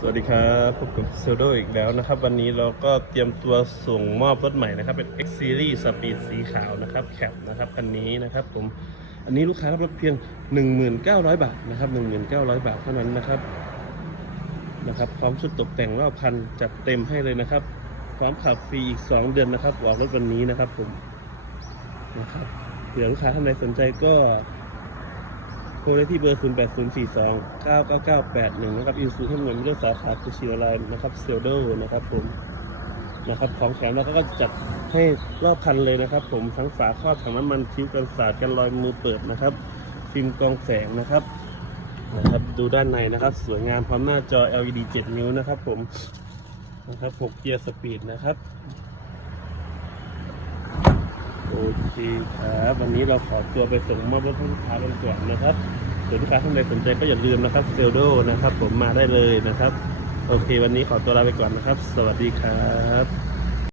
สวัสดีครับพบกับเซลโดอีกแล้วนะครับ วันนี้เราก็เตรียมตัวส่งมอบรถใหม่นะครับ เป็น X Series Speed สีขาวนะครับแคปนะครับคันนี้นะครับผมอันนี้ลูกค้ารับรถเพียง 1,900 บาทนะครับ1,900 บาทเท่านั้นนะครับนะครับพร้อมชุดตกแต่งรอบคันจัดเต็มให้เลยนะครับพร้อมขับฟรีอีก 2 เดือนนะครับออกรถวันนี้นะครับผมนะครับเผื่อลูกค้าท่านใดสนใจก็ รได้ที่เบอร์ 0 8 0 4 2 9 9 9 8 1 นะครับอินซูให้เงินไม่ได้สาขาคุชิโอไลน์นะครับเซลโดอร์นะครับผมนะครับของแถมเราก็จะจัดให้รอบคันเลยนะครับ ผมทั้งฝาครอบถังน้ำมันคิ้วกันสาดกันรอยมือเปิดนะครับ ฟิล์มกรองแสงนะครับนะครับ ดูด้านในนะครับ สวยงามพร้อมหน้าจอ LED 7 นิ้วนะครับ ผมนะครับ6เกียร์สปีดนะครับ อเคครับวันนี้เราขอตัวไปส่งมอบรถลูกค้ากันก่อนนะครับส่วนลูกค้าท่านใดสนใจก็อย่าลืมนะครับเซลโดนะครับ ผมมาได้เลยนะครับ โอเค วันนี้ขอตัวลาไปก่อนนะครับ สวัสดีครับ